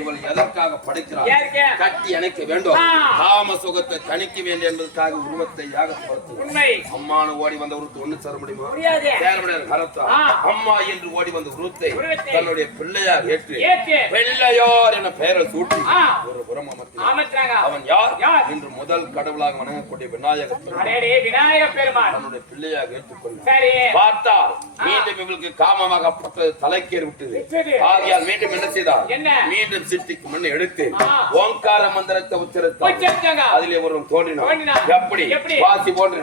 இவள் எதற்காக படைக்கிறார்? கட்டி அணைக்க வேண்டும், காம சுகத்தை தணிக்க வேண்டும் என்பதற்காக உருவத்தை யாகப்படுத்து. அம்மானு ஓடி வந்த உருவத்தை ஒண்ணு சேர முடியுமா? சேர முடியாது. கரத்தா அம்மா என்று ஓடி வந்த உருவத்தை தன்னுடைய பிள்ளையார் ஏற்று பிள்ளையார் என பெயரை சூட்டி ஒரு புறம் அமர்த்தினார். அவன் யார்? இன்று முதல் கடவுளாக வணங்கக்கூடிய விநாயக பெருமாள் தன்னுடைய பிள்ளையாக ஏற்றுக்கொண்டார். பார்த்தார் மீண்டும் இவளுக்கு காமமாக தலைக்கேறி விட்டது. ஆகையால் மீண்டும் என்ன செய்தார்? மீண்டும் சிட்டிக்கு முன்ன எடுத்து ஓங்கார மந்திரத்தை உச்சரித்தார். அதிலே ஒரு தோன்றினார். எப்படி? வாசி போன்ற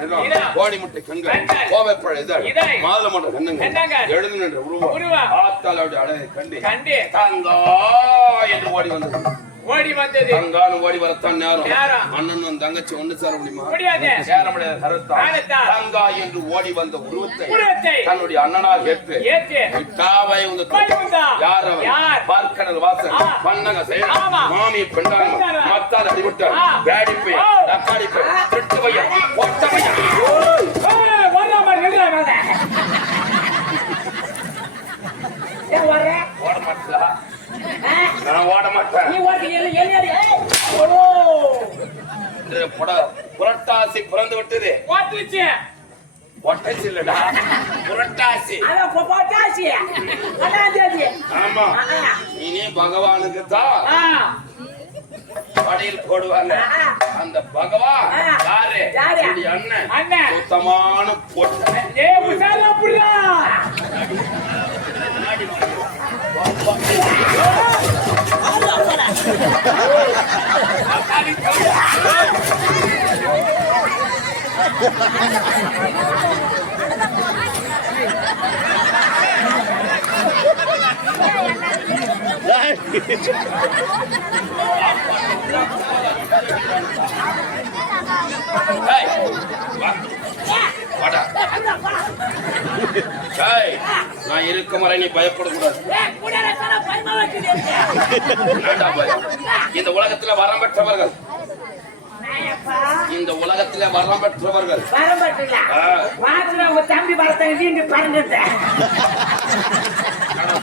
கோடி முட்டை கண்கள், கோவைப்பழ இதழ், மாதுளை போன்ற கண்ணுங்க, எழுது நின்ற உருவம் பார்த்தால் அவருடைய அழகை கண்டு தங்கா என்று ஓடி வந்தது. தங்கானு ஓடி வரத்தான் நேரம். அண்ணன் தங்கச்சி ஒண்ணு சேர முடியுமா? சேர முடியாது. தங்கா என்று ஓடி வந்த உருவத்தை தன்னுடைய அண்ணனாக ஏற்று விட்டாவை யார் அவர்? பார்க்கடல் வாசல் பண்ணங்க செயல் மாமி பெண்டாங்க மத்தால் அடிவிட்டார். பேடிப்பை தக்காளிப்பை திருட்டு பையன் ஒட்ட பையன் ஓட மாட்டா. நான் ஓட மாட்டேன். புரட்டாசி பிறந்து விட்டது. பொட்டாசி இல்லடா, புரட்டாசி. ஆமா, இனி பகவானுக்கு தான் படையில் போடுவாங்க. அந்த பகவான் யாரு? அண்ணன். சுத்தமான பொட்டை. நான் இருக்கும் வரை நீ பயப்படக்கூடாது. இந்த உலகத்துல வரம் பெற்றவர்கள், இந்த உலகத்துல வரம் பெற்றவர்கள் தம்பி